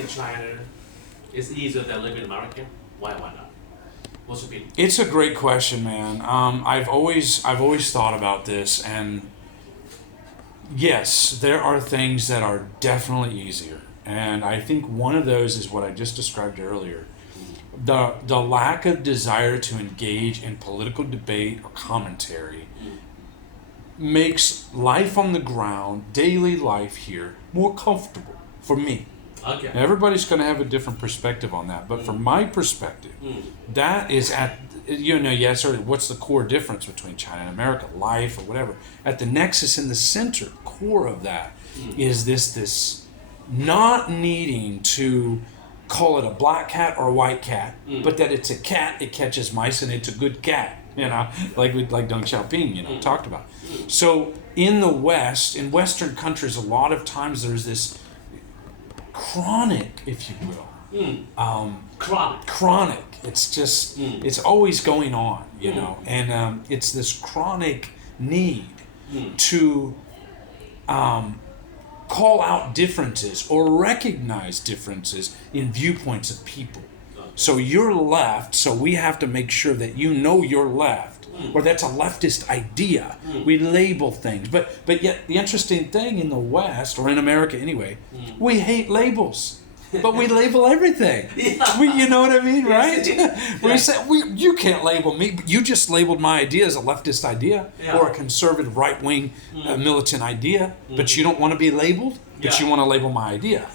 in China is easier than living in America? Why not? What's your opinion? It's a great question, man. I've always thought about this, and yes, there are things that are definitely easier, and I think one of those is what I just described earlier. The lack of desire to engage in political debate or commentary makes life on the ground, daily life here, more comfortable for me. Okay. Everybody's going to have a different perspective on that, but from my perspective, that is yes, or what's the core difference between China and America, life or whatever. At the nexus in the center, core of that is this not needing to call it a black cat or a white cat, but that it's a cat, it catches mice, and it's a good cat, like Deng Xiaoping, talked about. So in the West, in Western countries, a lot of times there's this chronic, if you will, chronic. It's just, it's always going on, and it's this chronic need to call out differences or recognize differences in viewpoints of people. So you're left, so we have to make sure that you're left, or that's a leftist idea. We label things, but yet the interesting thing in the West, or in America anyway, we hate labels. But we label everything. You know what I mean, right? We say, you can't label me. You just labeled my idea as a leftist idea or a conservative right-wing militant idea, but you don't want to be labeled, but you want to label my idea.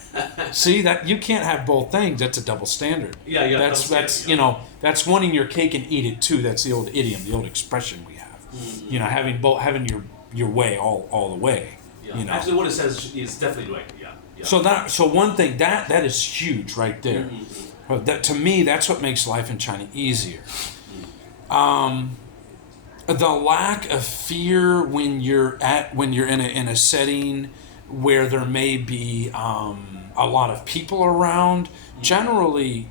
See, that you can't have both things. That's a double standard. That's that's wanting your cake and eat it too. That's the old idiom, the old expression we have. Having your way all the way. Actually, what it says is definitely right. So one thing that is huge right there. That to me, that's what makes life in China easier. The lack of fear when you're in a setting where there may be a lot of people around. Generally,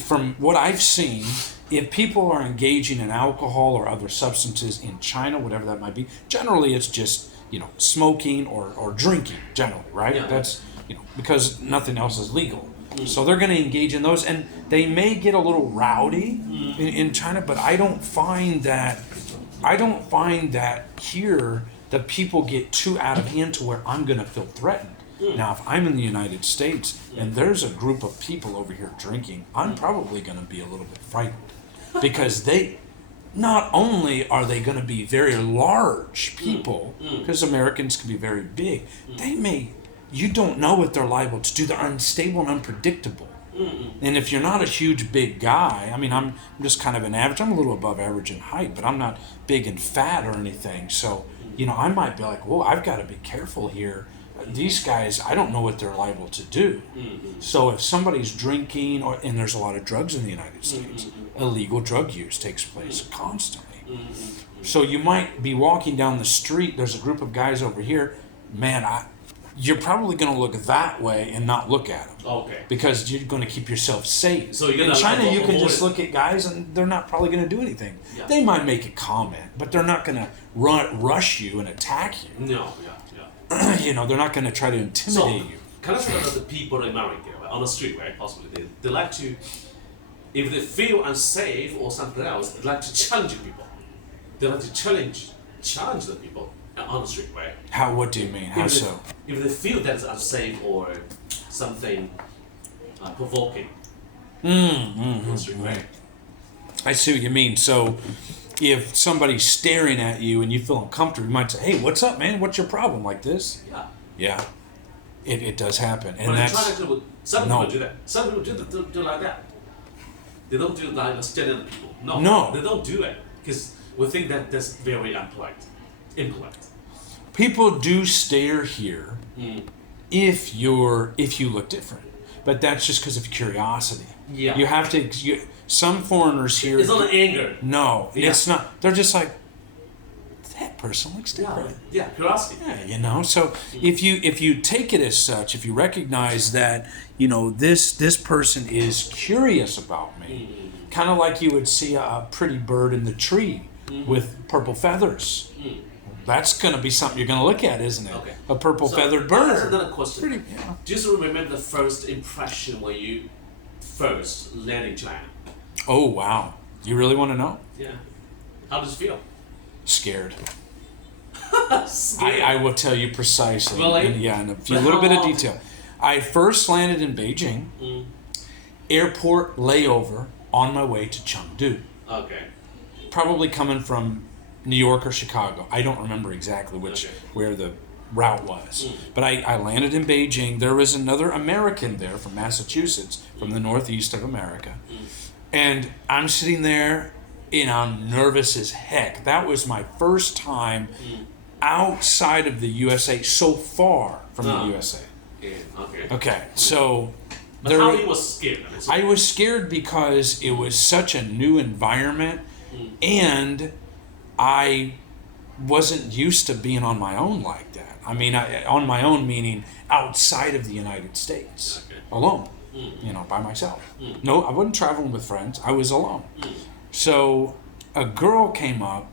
from what I've seen, if people are engaging in alcohol or other substances in China, whatever that might be, generally it's just smoking or drinking. Generally, right? That's because nothing else is legal. So they're going to engage in those, and they may get a little rowdy in China, but I don't find that here the people get too out of hand to where I'm going to feel threatened. Now, if I'm in the United States and there's a group of people over here drinking, I'm probably going to be a little bit frightened, because they not only are they going to be very large people, because Americans can be very big, you don't know what they're liable to do. They're unstable and unpredictable. And if you're not a huge, big guy, I mean, I'm just kind of an average. I'm a little above average in height, but I'm not big and fat or anything. So, I might be like, whoa, I've got to be careful here. These guys, I don't know what they're liable to do. So if somebody's drinking, and there's a lot of drugs in the United States, illegal drug use takes place constantly. So you might be walking down the street, there's a group of guys over here, you're probably going to look that way and not look at them. Okay. Because you're going to keep yourself safe. So you're in China, you can just look at guys and they're not probably going to do anything. Yeah. They might make a comment, but they're not going to rush you and attack you. No, they're not going to try to intimidate you. Kind of about the people in America, right? On the street, right? Possibly they like to, if they feel unsafe or something else, they like to challenge people. They like to challenge the people on the street, right? What do you mean? How so? If they feel that it's unsafe or something provoking on the street, right? I see what you mean. So if somebody's staring at you and you feel uncomfortable, you might say, hey, what's up, man? What's your problem? Like this? Yeah. It does happen. And some people do that. Some people do like that. They don't do like staring at people. No, they don't do it because we think that that's very impolite. People do stare here if you look different, but that's just because of curiosity. Yeah, you have to. Some foreigners here. It's not anger. No, it's not. They're just like, that person looks different. Yeah, curiosity. Yeah, So if you take it as such, if you recognize that this person is curious about me, kind of like you would see a pretty bird in the tree with purple feathers. that's going to be something you're going to look at, isn't it? Okay. A purple So, feathered That's bird. another question. Pretty, yeah. Do you still remember the first impression when you first landed in China? Oh, wow. You really want to know? Yeah. How does it feel? Scared. Scared. I will tell you precisely. Really? And, yeah, in a But little how bit of long- detail. I first landed in Beijing, Mm. airport layover on my way to Chengdu. Okay. Probably coming from New York or Chicago. I don't remember exactly where the route was. But I landed in Beijing. There was another American there from Massachusetts, from the northeast of America. And I'm sitting there and I'm nervous as heck. That was my first time outside of the USA, so far from the USA. Yeah. Okay. Okay, so But how you was scared? I was scared because it was such a new environment and I wasn't used to being on my own like that. I mean, on my own meaning outside of the United States, alone, by myself. No, I wasn't traveling with friends. I was alone. So a girl came up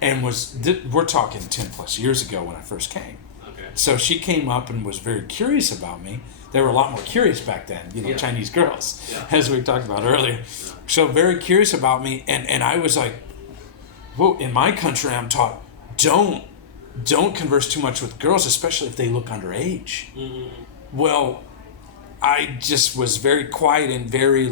and we're talking 10 plus years ago when I first came. Okay. So she came up and was very curious about me. They were a lot more curious back then, Chinese girls, as we talked about earlier. Yeah. So very curious about me, and I was like, well, in my country, I'm taught don't converse too much with girls, especially if they look underage. Well, I just was very quiet and very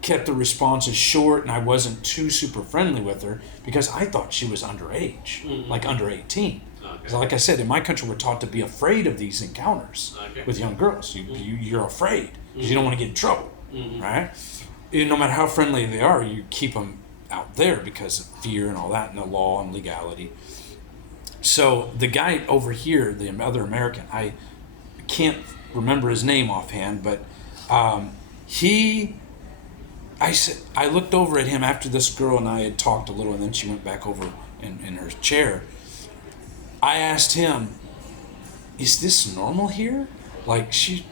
kept the responses short, and I wasn't too super friendly with her because I thought she was underage, like under 18. Okay. So like I said, in my country, we're taught to be afraid of these encounters with young girls. You're afraid because you don't want to get in trouble, right? And no matter how friendly they are, you keep them out there because of fear and all that, and the law and legality. So the guy over here, the other American, I can't remember his name offhand, but I looked over at him after this girl and I had talked a little, and then she went back over in her chair. I asked him, is this normal here? She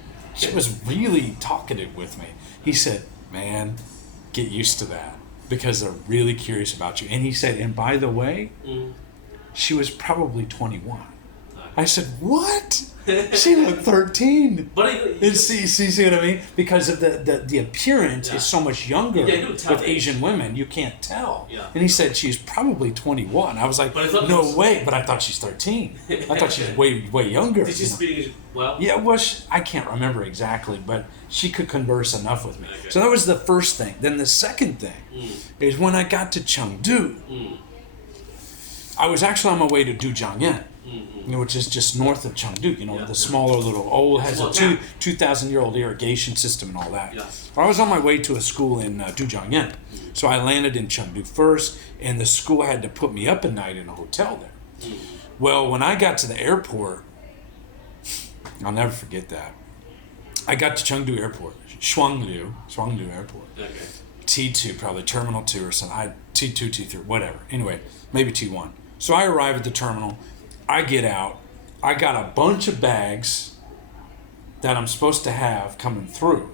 was really talkative with me. He said, man, get used to that because they're really curious about you. And he said, and by the way, she was probably 21. I said, what? She looked 13. But see what I mean? Because of the appearance is so much younger with Asian women, you can't tell. Yeah. And he said she's probably 21. I was like, no way, but I thought she's 13. I thought she's way younger. Did she speak well? Yeah, well, I can't remember exactly, but she could converse enough with me. Okay. So that was the first thing. Then the second thing is when I got to Chengdu, I was actually on my way to Dujiangyan. Which is just north of Chengdu, the smaller little has a 2,000-year-old irrigation system and all that. Yeah. I was on my way to a school in Dujiangyan, so I landed in Chengdu first, and the school had to put me up at night in a hotel there. Well, when I got to the airport, I'll never forget that. I got to Chengdu Airport, Shuangliu Airport. Okay. T2, probably Terminal 2 or something. T2, T3, whatever. Anyway, maybe T1. So I arrive at the terminal. I get out. I got a bunch of bags that I'm supposed to have coming through,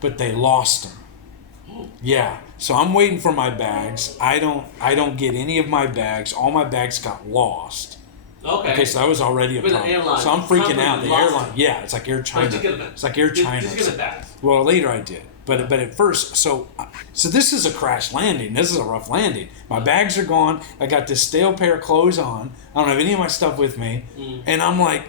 but they lost them. Yeah, so I'm waiting for my bags. I don't get any of my bags. All my bags got lost. Okay, so that was already a problem. So I'm freaking out. The airline, it's like Air China. It's like Air China. Did you get it back? Well, later I did. But at first, so this is a crash landing. This is a rough landing. My bags are gone. I got this stale pair of clothes on. I don't have any of my stuff with me. And I'm like,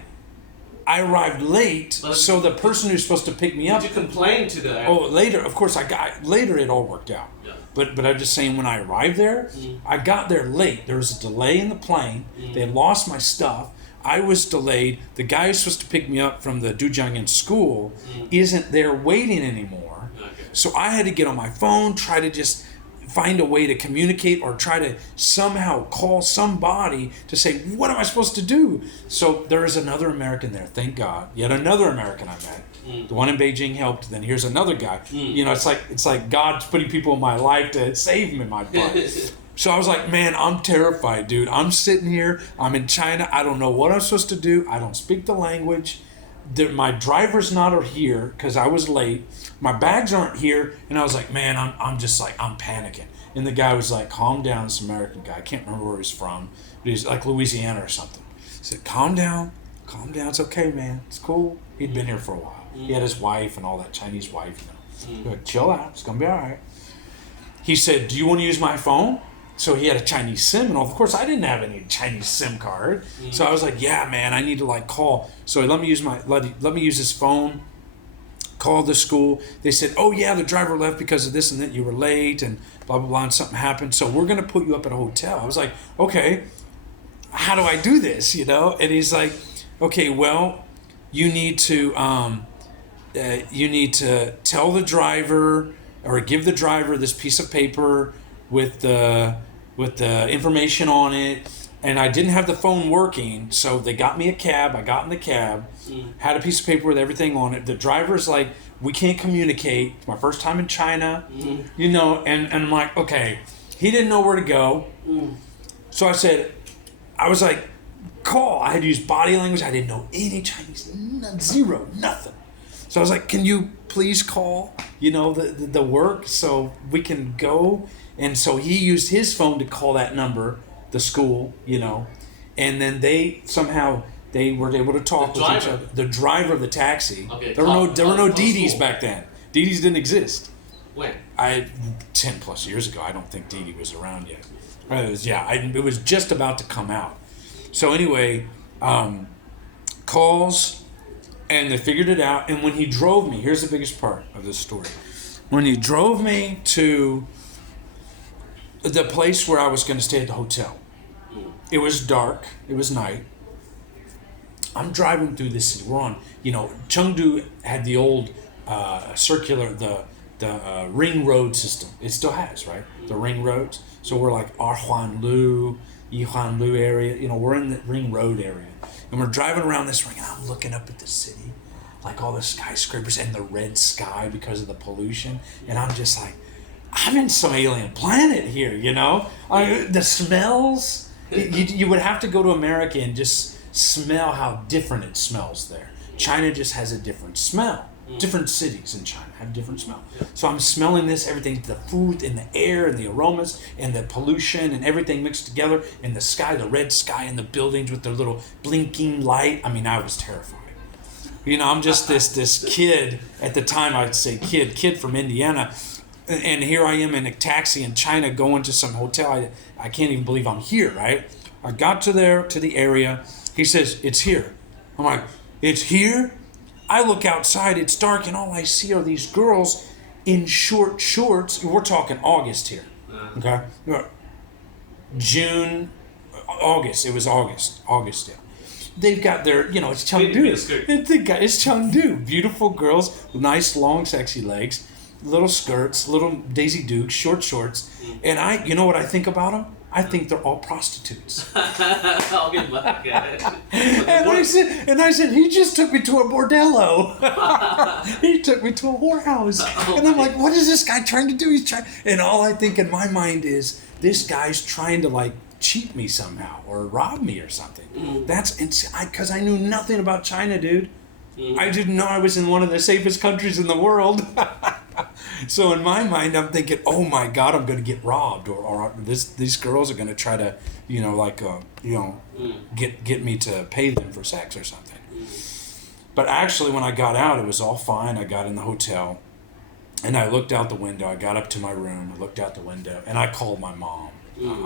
I arrived late, so the person who's supposed to pick me up... Did you complain to the... Oh, later, of course, later it all worked out. Yeah. But I'm just saying, when I arrived there, I got there late. There was a delay in the plane. They had lost my stuff. I was delayed. The guy who's supposed to pick me up from the Dujiangyan school isn't there waiting anymore. So I had to get on my phone, try to just find a way to communicate or try to somehow call somebody to say, what am I supposed to do? So there is another American there, thank God. Yet another American I met. The one in Beijing helped, then here's another guy. It's like God's putting people in my life to save me, my butt. So I was like, man, I'm terrified, dude. I'm sitting here, I'm in China, I don't know what I'm supposed to do. I don't speak the language. my driver's not here because I was late. My bags aren't here, and I was like, man, I'm just like I'm panicking. And the guy was like, calm down. This American guy, I can't remember where he's from, but he's like Louisiana or something. He said, calm down, it's okay, man, it's cool. He'd been here for a while. He had his wife and all that, Chinese wife, you know. Like, chill out, it's gonna be all right. He said, do you want to use my phone? So he had a Chinese SIM, and of course I didn't have any Chinese SIM card. So I was like, yeah, man, I need to like call. So he let me use his phone. Called the school. They said, oh yeah, the driver left because of this and that. You were late and blah blah blah, and something happened. So we're gonna put you up at a hotel. I was like, okay, how do I do this? You know? And he's like, okay, well, you need to tell the driver or give the driver this piece of paper with the information on it. And I didn't have the phone working, so they got me a cab. I got in the cab, had a piece of paper with everything on it. The driver's like, we can't communicate. It's my first time in China, you know, and I'm like, okay. He didn't know where to go. So I was like, call. I had to use body language. I didn't know any Chinese, zero, nothing. So I was like, can you please call, you know, the work so we can go? And so he used his phone to call that number, the school, you know, and then they were able to talk with each other. The driver of the taxi. Okay, there were no Didis back then. Didis didn't exist. When? 10 plus years ago. I don't think Didi was around yet. It was just about to come out. So anyway, calls, and they figured it out. And when he drove me, here's the biggest part of this story. When he drove me to the place where I was going to stay at the hotel, it was dark. It was night. I'm driving through this city. We're on, you know, Chengdu had the old circular, the ring road system. It still has, right? The ring roads. So we're like Erhuanlu, Yihuanlu area. You know, we're in the ring road area. And we're driving around this ring, and I'm looking up at the city, like all the skyscrapers and the red sky because of the pollution. And I'm just like, I'm in some alien planet here, you know? The smells, you would have to go to America and just smell how different it smells there. China just has a different smell. Different cities in China have different smell. So I'm smelling this, everything, the food and the air and the aromas and the pollution and everything mixed together, and the sky, the red sky, and the buildings with their little blinking light. I mean, I was terrified. You know, I'm just this kid, at the time I'd say kid from Indiana, and here I am in a taxi in China going to some hotel. I can't even believe I'm here, right? I got to the area. He says, it's here. I'm like, it's here? I look outside, it's dark, and all I see are these girls in short shorts. We're talking August here, okay? August, yeah. They've got their, you know, it's Chengdu. It's Chengdu. Beautiful girls with nice, long, sexy legs, little skirts, little Daisy Dukes, short shorts. And you know what I think about them? I think they're all prostitutes. I'll get back at it. And I said, he just took me to a bordello. He took me to a whorehouse. And I'm like, what is this guy trying to do? And all I think in my mind is, this guy's trying to like cheat me somehow or rob me or something. That's because I knew nothing about China, dude. I didn't know I was in one of the safest countries in the world. So in my mind, I'm thinking, oh my God, I'm going to get robbed, or these girls are going to try to, you know, like, get me to pay them for sex or something. But actually, when I got out, it was all fine. I got in the hotel, and I looked out the window. I got up to my room, I looked out the window, and I called my mom,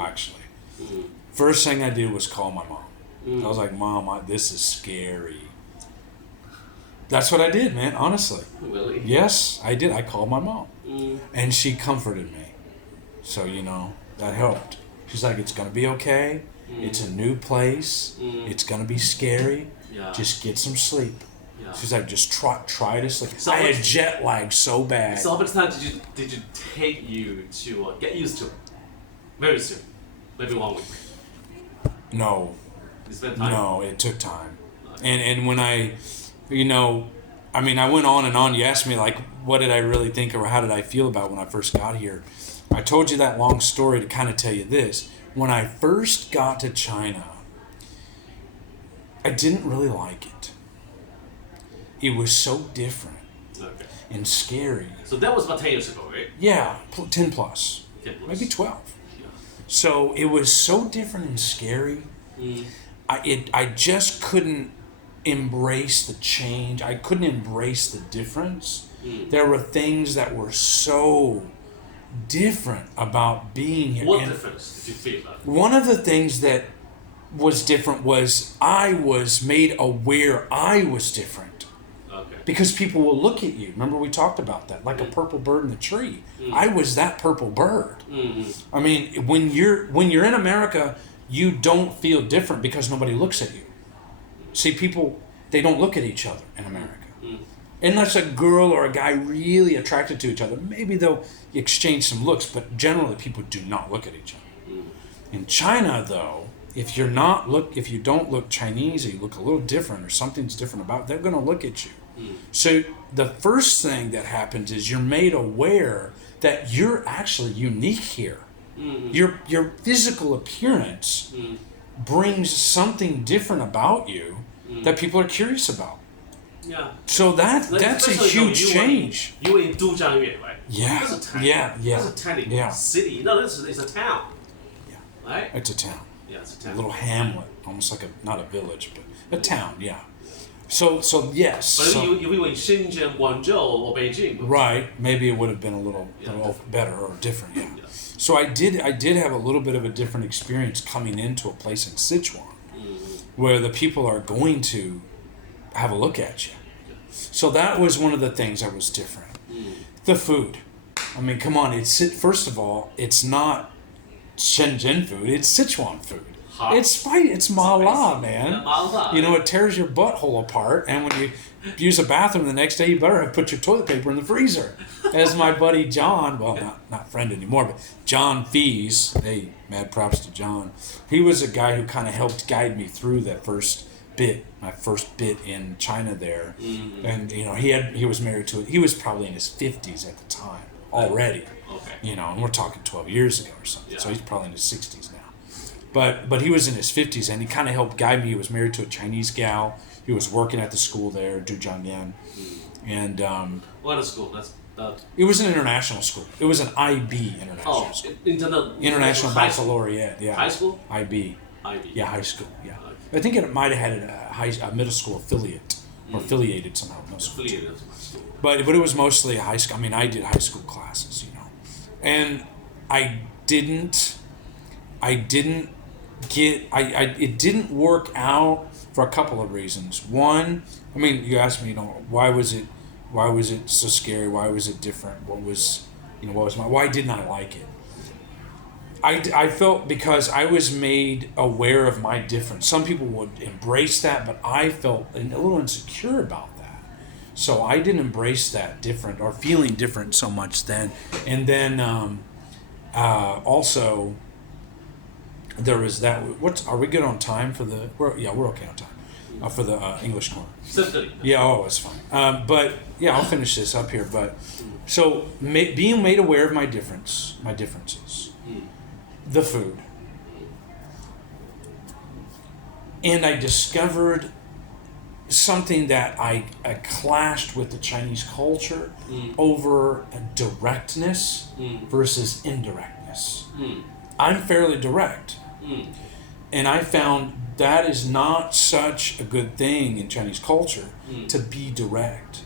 actually. First thing I did was call my mom. I was like, Mom, this is scary. That's what I did, man, honestly. Really? Yes, I did. I called my mom. And she comforted me. So, you know, that helped. She's like, it's going to be okay. It's a new place. It's going to be scary. Yeah. Just get some sleep. Yeah. She's like, just try to sleep. So I had jet lag so bad. So how much time did you take you to get used to it? Very soon. Maybe 1 week. No. You spent time? No, it took time. Okay. And when I... You know, I mean, I went on and on. You asked me, like, what did I really think or how did I feel about when I first got here? I told you that long story to kind of tell you this. When I first got to China, I didn't really like it. it was so different Okay. and scary. So that was about 10 years ago, right? Yeah, 10 plus, 10 plus. maybe 12. Yeah. So it was so different and scary. I just couldn't embrace the change. I couldn't embrace the difference. There were things that were so different about being here. What And difference did you feel like? one of the things that was different was I was made aware I was different. Okay. Because people will look at you. Remember we talked about that, like a purple bird in the tree. I was that purple bird. I mean, when you're in America, you don't feel different because nobody looks at you. See, people, they don't look at each other in America. Unless a girl or a guy really attracted to each other, maybe they'll exchange some looks, but generally people do not look at each other. In China, though, if you don't look Chinese, or you look a little different, or something's different about it, they're going to look at you. So the first thing that happens is you're made aware that you're actually unique here. Your physical appearance brings something different about you that people are curious about. Yeah. So that's a huge change. You were in Duzhangyue, right? Yeah. That's a tiny, Yeah. That's a tiny city. No, it's a town. Yeah. Right? It's a town. Yeah, it's a A town. little hamlet, almost like not a village, but a town. Yeah. So yes. But So, if you were in Shenzhen, Guangzhou, or Beijing. right. Maybe it would have been a little better or different. Yeah. So I did have a little bit of a different experience coming into a place in Sichuan, where the people are going to have a look at you. So that was one of the things that was different. The food. I mean, come on. First of all, it's not Shenzhen food. It's Sichuan food. Hot. It's mala, man. Yeah, mala. You know, it tears your butthole apart, and when you use a bathroom the next day, you better have put your toilet paper in the freezer. As my buddy John, well, not friend anymore, but John Fees, hey, mad props to John. He was a guy who kind of helped guide me through that my first bit in China there. And, you know, he was married to it. He was probably in his 50s at the time already. Okay. You know, and we're talking 12 years ago or something. Yeah. So he's probably in his 60s now. But he was in his 50s, and he kind of helped guide me. He was married to a Chinese gal. He was working at the school there, Duzhangyuan. And What a school? it was an international school. It was an IB international school. International high school. Baccalaureate, yeah. High school? IB. IB. Yeah, high school, yeah. Okay. I think it might have had a middle school affiliate, or affiliated somehow. Middle school. Affiliated with my school. But it was mostly a high school. I mean, I did high school classes, you know. And it didn't work out for a couple of reasons. One, I mean, you asked me, you know, why was it so scary? Why was it different? Why didn't I like it? I felt because I was made aware of my difference. Some people would embrace that, but I felt a little insecure about that. So I didn't embrace that different or feeling different so much then. And then also there was that. Are we good on time for the? We're okay on time for the English corner. 7:30. Yeah, it's fine. But yeah, I'll finish this up here. But so being made aware of my differences, the food, and I discovered something that I clashed with the Chinese culture over directness versus indirectness. I'm fairly direct. And I found that is not such a good thing in Chinese culture to be direct.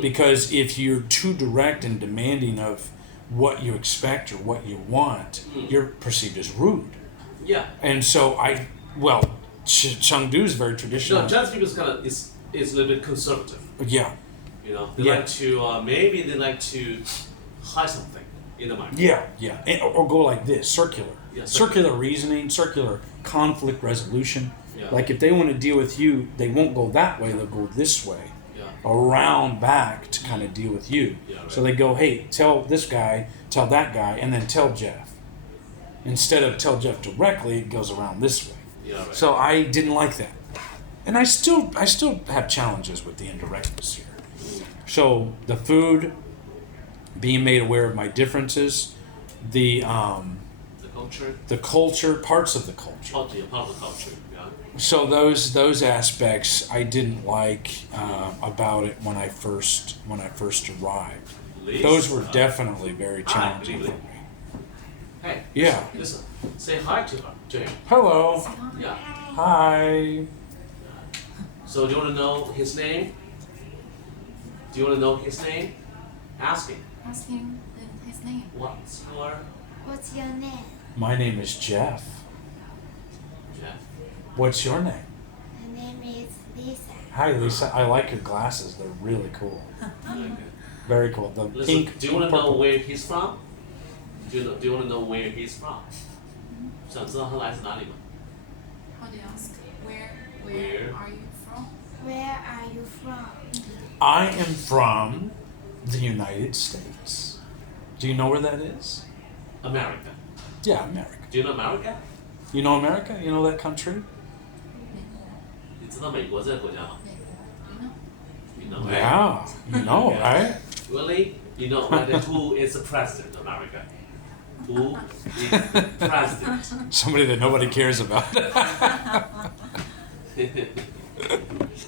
Because if you're too direct and demanding of what you expect or what you want, you're perceived as rude. Yeah. And so Chengdu is very traditional. No, Chinese people is a little bit conservative. Yeah. You know, they like to hide something in the mind. Yeah. Or go like this, circular. Yeah, circular reasoning, circular conflict resolution. Yeah. Like if they want to deal with you, they won't go that way, they'll go this way. Yeah. Around back to kind of deal with you. Yeah, right. So they go, hey, tell this guy, tell that guy, and then tell Jeff. Instead of tell Jeff directly, it goes around this way. Yeah, right. So I didn't like that. And I still have challenges with the indirectness here. So the food, being made aware of my differences, the culture, parts of the culture. Part of the culture, yeah. So those aspects I didn't like about it when I first arrived. Please, Those were definitely very hi, challenging good for evening. me. Hey, Yeah. listen, say hi to her, Jane. Hello. Yeah. Hi. So do you want to know his name? Do you want to know his name? Ask him. Ask him his name. What's your What's your name? My name is Jeff. Jeff? What's your name? My name is Lisa. Hi, Lisa. I like your glasses. They're really cool. Okay. Very cool. The Listen, pink. do you want to know purple. where he's from? Do you want to know where he's from? 想知道他来自哪里吗？ How do you ask? Where Where? are you from? Where are you from? I am from the United States. Do you know where that is? America. Yeah, America. Do you know America? You know America? You know that country? 你知道美国这个国家吗 You know? You know, right? Yeah, you know, Yeah. right? Really? You know who is the president of America? Who is the president? Somebody that nobody cares about.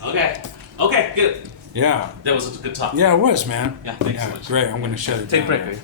Okay. Okay, good. Yeah. That was a good talk. Yeah, it was, man. Yeah, thanks so Yeah, much. great. I'm going to shut it Take a down. break, now. baby.